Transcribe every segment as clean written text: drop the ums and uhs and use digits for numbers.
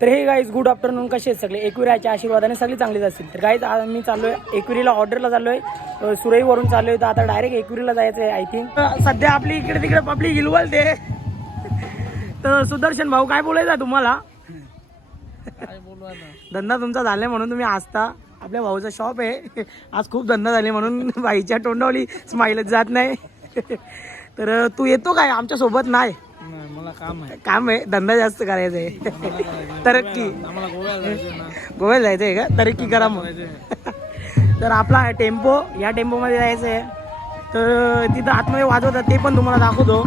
तर हे guys good afternoon, कसे आहेत सगळे? एकविराच्या आशीर्वादाने सगळे चांगलेच असतील. तर गाईज आज मी चाललो आहे एकविरीला, ऑर्डरला चाललो आहे, सुरईवरून चाललो आहे. तर आता डायरेक्ट एकविरीला जायचं आहे आय थिंक. सध्या आपली इकडे तिकडे पब्लिक हिलवल ते. तर सुदर्शन भाऊ काय बोलायचं तुम्हाला? धंदा तुमचा झालाय म्हणून तुम्ही हसता. आपल्या भाऊचा शॉप आहे, आज खूप धंदा झाले म्हणून बाईच्या तोंडावली स्माईलच जात नाही. तर तू येतो काय आमच्या सोबत? नाही, मला काम आहे, धंदा जास्त करायचा आहे. तरक्की गोव्याला जायचं आहे का? तरक्की करा मग. तर आपला टेम्पो, या टेम्पोमध्ये जायचं आहे. तर तिथं आतमध्ये वाजवतात ते पण तुम्हाला दाखवतो.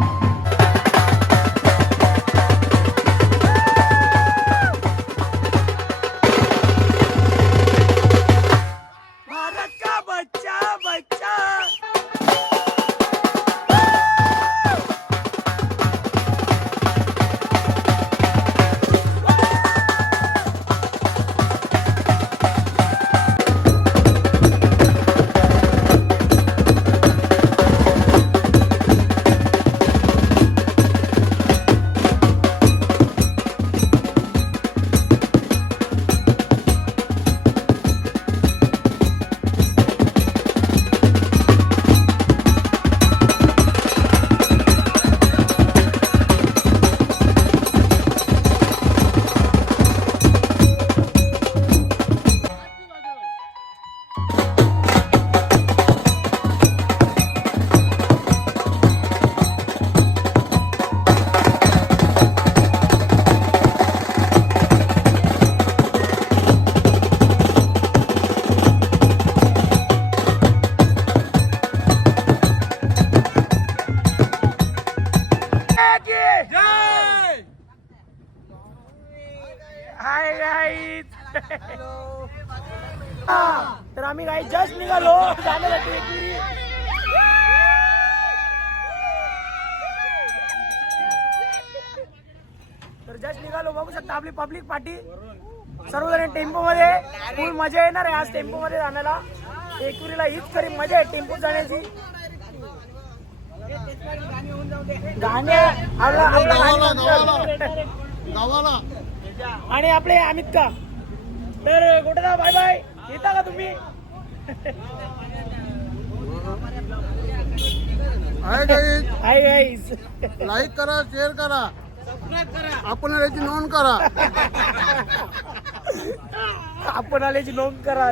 भारत का बच्चा बच्चा. Hi guys. तर आम्ही गाईज जस्ट निघालो जाण्यासाठी एकविरी. तर जस्ट निघालो, बघू शकता आपली पब्लिक पार्टी सर्वजण टेम्पो मध्ये. फुल मजा येणार आहे आज टेम्पो मध्ये जाण्याला. एकविरीला हीच खरी मजा आहे टेम्पो जाण्याची. गाणे गावाला आणि आपले अमित का. तर गोटेदा बाय बाय, येता का तुम्ही? हाय गाईज, लाईक करा, शेअर करा, आपण याची नोंद करा. आपण आल्याची नोंद करा.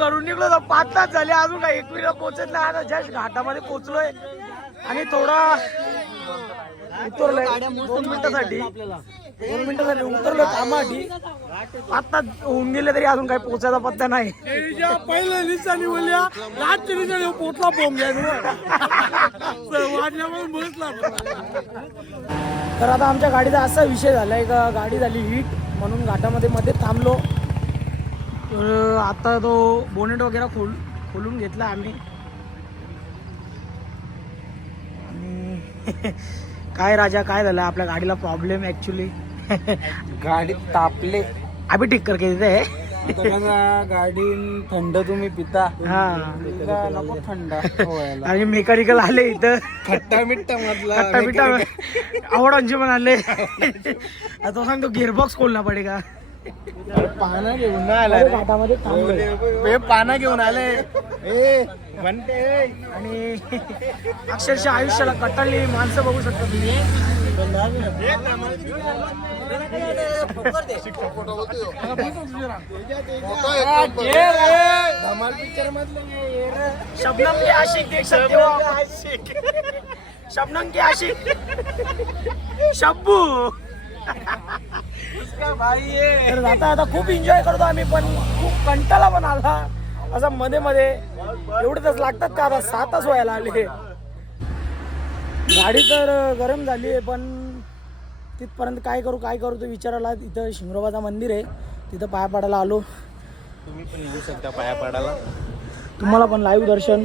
घरून निघलो तर 5 तास झाले, अजून काही एकविरीला पोहोचत नाही. आता जस्ट घाटामध्ये पोहोचलोय आणि थोडा उतरलोय 2 मिनिटासाठी उतरलो कामासाठी. 5 तास होऊन गेले तरी अजून काही पोहोचायचा पत्ता नाही. पहिल्या निशाणी बोलल्या, लास्टच्या निशाणी पोचला बसला. तर आता आमच्या गाडीचा असा विषय झालाय का, गाडी झाली हीट म्हणून घाटामध्ये मध्ये थांबलो. आता तो बोनेट वगैरे खोलून घेतला आम्ही. आणि काय राजा, काय झालं आपल्या गाडीला प्रॉब्लेम ऍक्च्युली. गाडी तापले, अभी ठीक करके देते है. गाडी थंड तुम्ही पिता, हा नको थंड. आणि मेकॅनिकल आले इथं, खट्टा मिठ्ठा मधला आवडांचे पण आले. आता सांगतो गिअरबॉक्स खोलना पडेगा. पाना घेऊन नाही आला रे. घाटामध्ये थांबलोय. हे पाना घेऊन आले ए म्हणते आणि अक्षरशः आयुष्याला कटाळली माणसं बघू शकता तुम्ही. धमाल पिक्चर मधलं शबनम के आशिक देख सकते हो आप. शबनम के आशिक शब्बू. तर आता खूप एन्जॉय करतो आम्ही, पण खूप कंटाळा पण आला असा मध्ये मध्ये. एवढे तास लागतात का? आता 7 तास व्हायला आले. गाडी तर गरम झाली आहे, पण तिथपर्यंत काय करू तो विचारायला. इथं शिंगरोबाचं मंदिर आहे, तिथं पाया पडायला आलो. तुम्ही पण येऊ शकता पाया पडायला. तुम्हाला पण लाईव्ह दर्शन.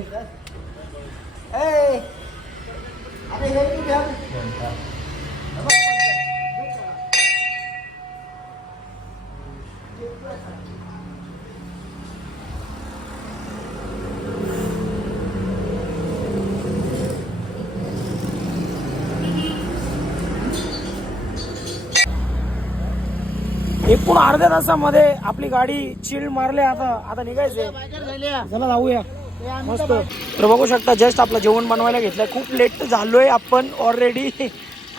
एकूण अर्ध्या तासामध्ये आपली गाडी चिल मारले. आता निघायचंय, चला जाऊया मस्त. तर बघू शकता जस्ट आपलं जेवण बनवायला घेतलंय. खूप लेट झालोय आपण ऑलरेडी.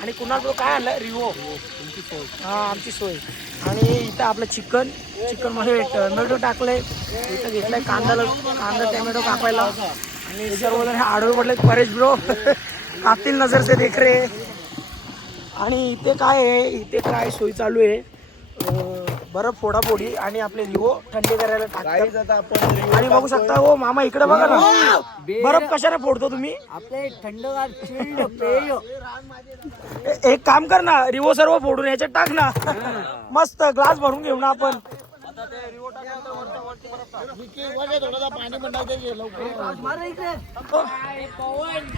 आणि कुणाला काय आणलंय? रिवो. हा आमची सोय. आणि इथं आपलं चिकन मध्ये टोमॅटो टाकलंय. इथं घेतलंय कांदा टोमॅटो कापायला. आणि सर्वजण हे आडवे पडले. परेश ब्रो कातील नजर से देख रे. आणि इथे काय आहे, इथे काय सोय चालू आहे, बरं फोडाफोडी आणि आपले रिवो थंडी करायला टाकतात. आणि बघू शकता हो मामा इकडे बघा ना, बरफ कशाने फोडतो तुम्ही? आपले थंडगार चिल्ड पेय. एक काम कर ना, रिवो सर्व फोडून याच्यात टाक ना. मस्त ग्लास भरून घेऊ ना आपण.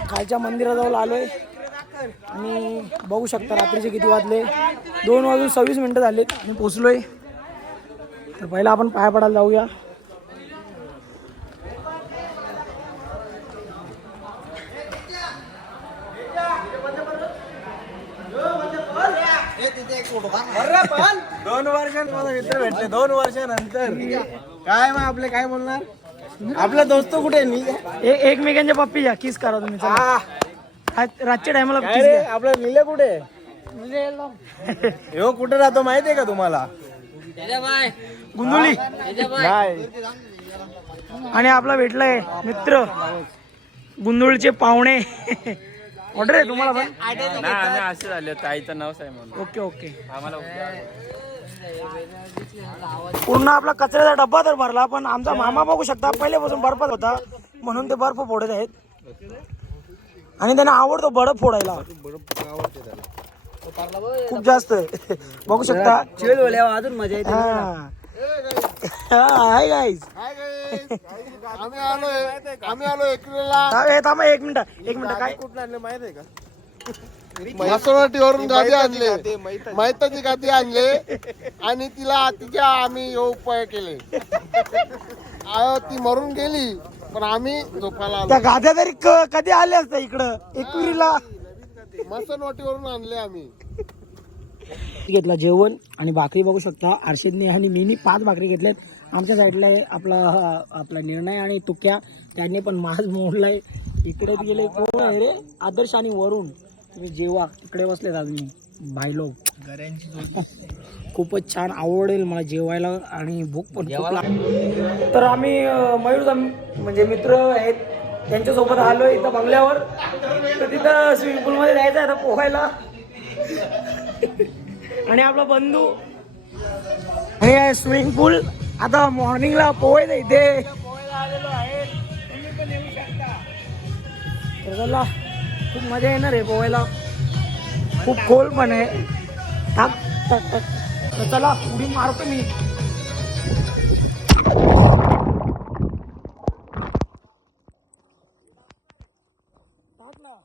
खालच्या मंदिराजवळ आलोय आणि बघू शकता रात्रीचे किती वाजले. 2:26 झाले. मी पोचलोय. तर पहिला आपण पाया पडायला जाऊया. दोन वर्षांमध्ये मित्र भेटले. 2 वर्षानंतर काय मग आपले काय बोलणार? आपला दोस्त कुठे एकमेकांच्या पप्पीच्या किस करा तुम्ही. चला. रातच्या टायमाला काय रे आपला निले कुठे? हो कुठे राहतो माहितीये का तुम्हाला? गुंदुली. नाही आणि आपला भेटलाय मित्र गुंदुळचे पाहुणे. ऑर्डर आहे तुम्हाला पण? असं झालं ताईचं नाव आहे म्हणून. ओके. पूर्ण आपला कचऱ्याचा डब्बा तर भरला, पण आमचा मामा बघू शकता पहिल्यापासून बर्फात होता म्हणून ते बर्फ फोडत आहेत. आणि त्यांना आवडतो बर्फ फोडायला खूप जास्त. बघू शकता चिल होल्यावर अजून मजा येते. Hi guys. आम्ही आलो एकरीला. थांबा एक मिनिट काय कुठं आणलं माहित आहे का? मसोटीवरून गादी आणले, मैताची गादी आणले आणि तिच्या आम्ही उपाय केले. ती मरून गेली पण आम्ही झोपायला आलो. त्या गाद्या तरी कधी आल्या असत्या इकडं एकविरीला. मसनवाटीवरून आणले आम्ही. घेतला जेवण आणि भाकरी बघू शकता. आरशेदने आणि मीनी 5 भाकरी घेतल्यात. आमच्या साईडला आपला निर्णय आणि तुक्या त्यांनी पण माज मोडलाय. इकडे गेले कोण आहे रे? आदर्श आणि वरुण. तुम्ही जेवा तिकडे बसलेत अजून भाई लोक. खूपच छान आवडेल मला जेवायला आणि भूक पण खूप लागली. तर आम्ही मयूर म्हणजे मित्र आहेत त्यांच्यासोबत आलोय इथं बंगल्यावर. तर तिथं स्विमिंग पूलमध्ये जायचं आहे आता पोहायला. आणि आपला बंधू हे स्विमिंग पूल आता मॉर्निंगला पोहायचं इथे. तर चला खूप मजा येणार आहे पोहायला. खूप खोल पण आहे. टाक टाक टाक. तर चला उडी मारतो मी. टाक ना.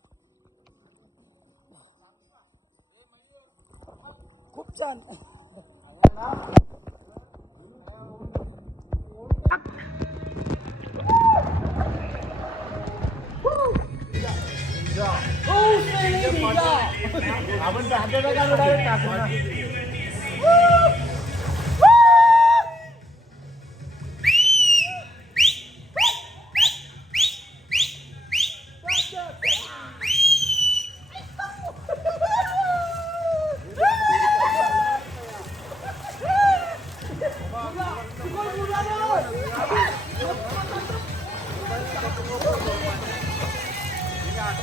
खूप छान. आपण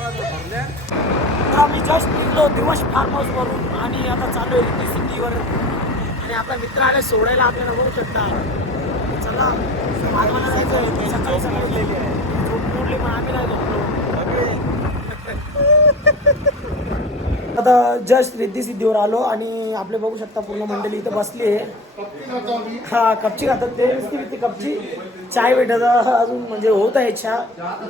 तर आम्ही जस्ट निघलो दिवस फार्म हाऊस वरून आणि आता चालू आहे रिद्धी सिद्धीवर आणि आपला मित्र आले सोडायला आपल्याला बघू शकता. चला आज मला जायचं आहे सकाळी सकाळी झोप मोडली पण आम्ही नाही झोपलो. आता जस्ट रिद्धी सिद्धीवर आलो आणि आपले बघू शकता पूर्ण मंडळी इथं बसली आहे. हा कपची खातात ते ती कपची चाय भेटत अजून म्हणजे होत आहे चहा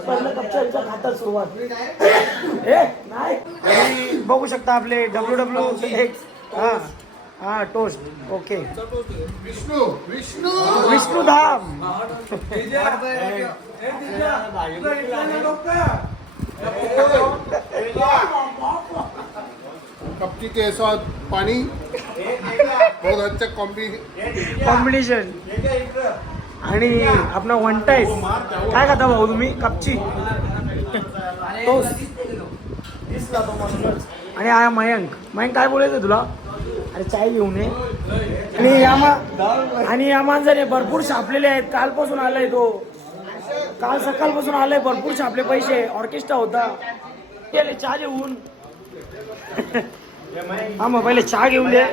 पहिलं कपच्या खातात सुरुवात हे नाही. आणि बघू शकता आपले WW हा हा टोस्ट ओके विष्णू धाम कपची के साथ पानी बहुत अच्छा कॉम्बिनेशन आणि आपला वन टाईम काय खाता भाऊ तुम्ही कपची टोस्ट आणि हा मयंक काय बोलायचं तुला अरे चाय घेऊन ये. आणि या माणसाने भरपूर छापलेले आहेत कालपासून आलाय तो काल सकाळपासून आलाय भरपूर छापले पैसे ऑर्केस्ट्रा होता गेले चहा घेऊन हा मग पहिले चहा घेऊन दे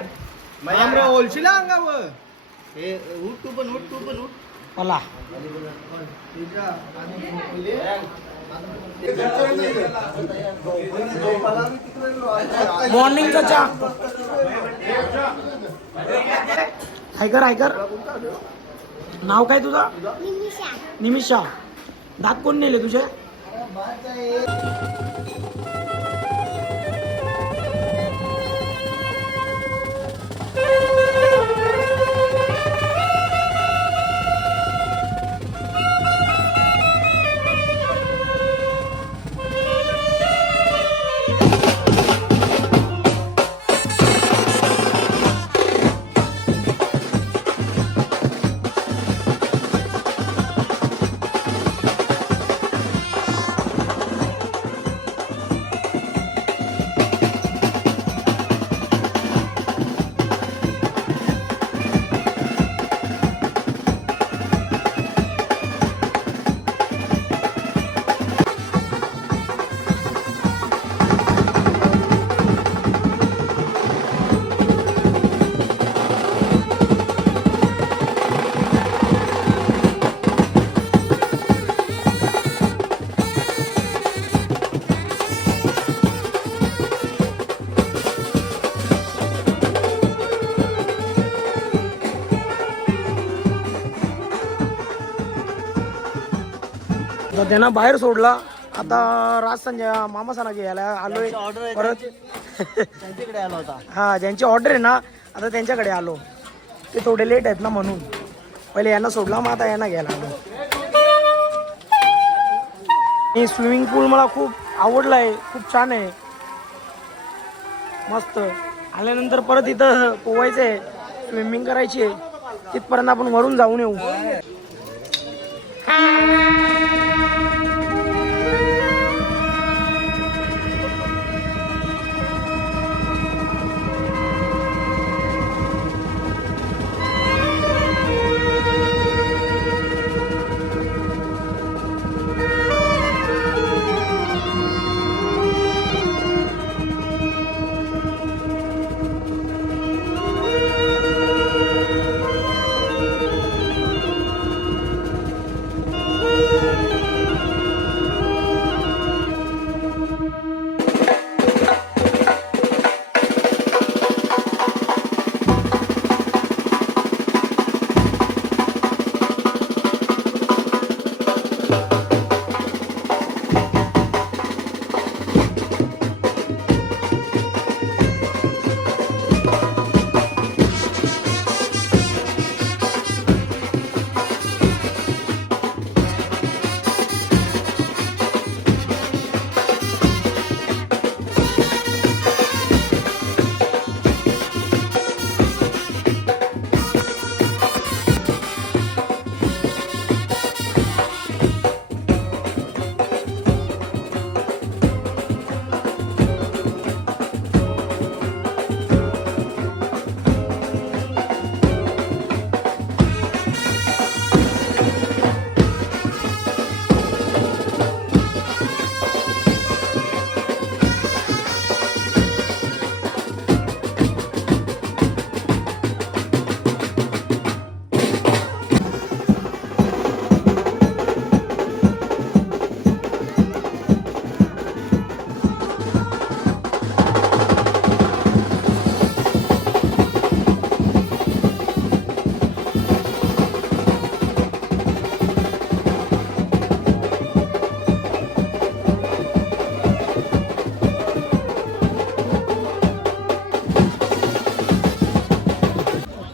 ओलशीला अंगावर हे उठ तू पण मला मॉर्निंगचा चहा ऐकर नाव काय तुझा निमिषा दात कोण नेले तुझे तर त्यांना बाहेर सोडला आता राज संजय मामा सणा घ्यायला आलोय परत त्यांच्याकडे आला होता. हा ज्यांची ऑर्डर आहे ना आता त्यांच्याकडे आलो ते थोडे लेट आहेत ना म्हणून पहिले यांना सोडला मग आता यांना घ्यायला आलो. हे स्विमिंग पूल मला खूप आवडला आहे खूप छान आहे मस्त आल्यानंतर परत इथं पोवायचं आहे स्विमिंग करायची आहे तिथपर्यंत आपण वरून जाऊन येऊ.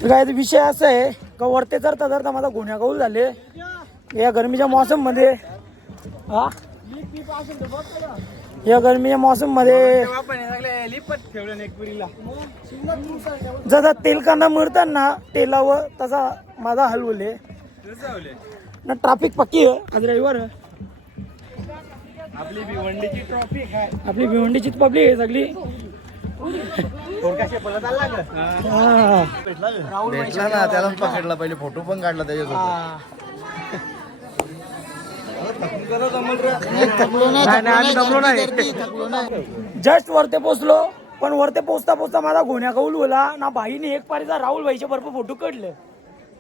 तर काय विषय असा आहे का वरते चढता माझा गुन्हा कौल झाले या गरमीच्या मौसम मध्ये. हा या गरमीच्या मौसम मध्ये जसा तेल कांदा मिळतात ना तेलावर तसा माझा हलवले ना. ट्रॅफिक पक्की आहे आज रविवार. आपली भिवंडीची ट्रॉफिक आहे. आपली भिवंडीची पब्लिक आहे सगळी. हा. भेटला ना त्याला पकडला पहिले फोटो पण काढला त्याच्यासोबत. जस्ट वरते पोचलो पण वरते पोचता पोचता माझा गुन्हा कौल बोला ना. भाईने एक पारीचा राहुल भाईचे भरपूर फोटो काढले.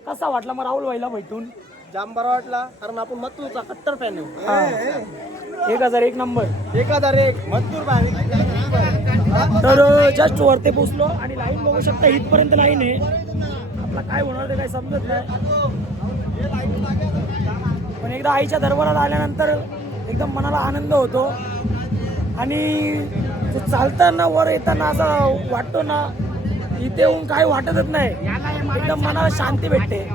कसा वाटला मग राहुल भाईला भेटून? जाम बरा वाटला कारण आपण मत्तूरचा कट्टर फॅन आहे. 1001 नंबर 1001 मत्तूर भारी. तर जस्ट वरते पोचलो आणि लाईन बघू शकता इथपर्यंत लाईन आहे. आपला काय होणार ते काही समजत नाही. पण एकदा आईच्या दरबारात आल्यानंतर एकदम मनाला आनंद होतो आणि चालताना वर येताना असं वाटतो ना इथे येऊन काही वाटतच नाही. एकदम मनाला शांती भेटते.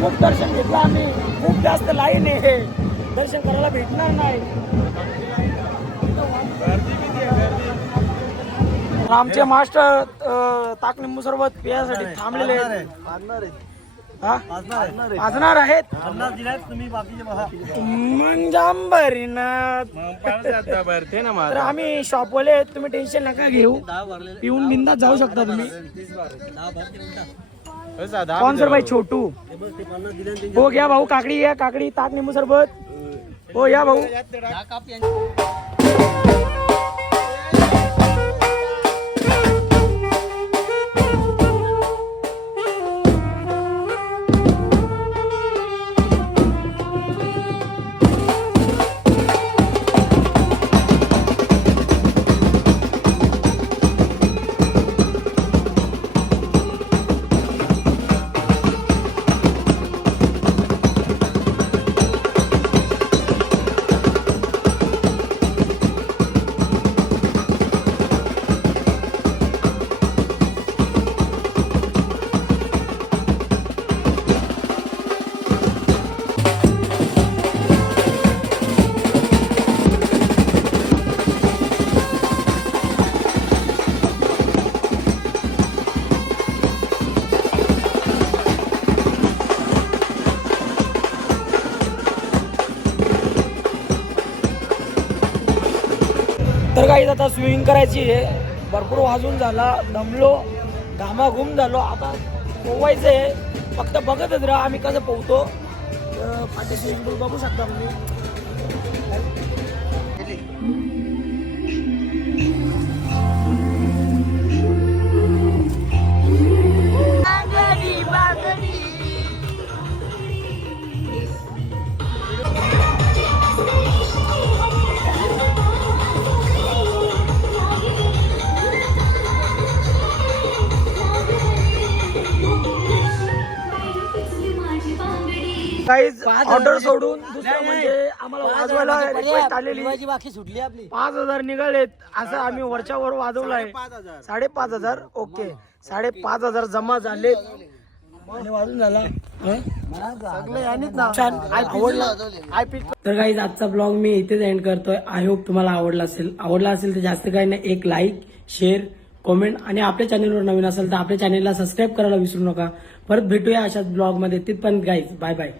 खूप दर्शन घेतलं आम्ही. खूप जास्त लाईन आहे, दर्शन करायला भेटणार नाही. आमचे मास्टर ताक निंबू सरबत पिण्यासाठी थांबलेले आहेत. हा? वाजणार आहेत मग जांभरीनाथ. तर आम्ही शॉपवाले आहेत, तुम्ही टेन्शन नका घेऊ, पिऊन बिंदात जाऊ शकता तुम्ही. स्पॉन्सर बाय छोटू. हो घ्या भाऊ, काकडी घ्या, काकडी, ताक निंबू सरबत. हो या भाऊ. तर काही आता स्विमिंग करायची आहे. भरपूर वाजून झाला, दमलो, घामाघूम झालो. आता पोवायचं आहे, फक्त बघतच राहा आम्ही कसं पोहतो. पाठी स्विमिंग पूल बघू शकता तुम्ही. काहीच ऑर्डर सोडून दुसरं म्हणजे आम्हाला वाजवायला रिक्वेस्ट आलेली. बाकी सुटली आपली. 5,000 निघालेत असं आम्ही वरच्या वर वाजवलाय. 5,500. ओके, 5,500 जमा झाले आणि वाजून झाला. छान आवडला. तर काही आजचा ब्लॉग मी इथेच एंड करतोय. आय होप तुम्हाला आवडला असेल तर जास्त काही नाही, एक लाईक, शेअर, कमेंट आणि आपल्या चॅनलवर नवीन असेल तर आपल्या चॅनलला सबस्क्राईब करायला विसरू नका. परत भेटूया अशाच ब्लॉग मध्ये. तिथपर्यंत गाईज बाय बाय.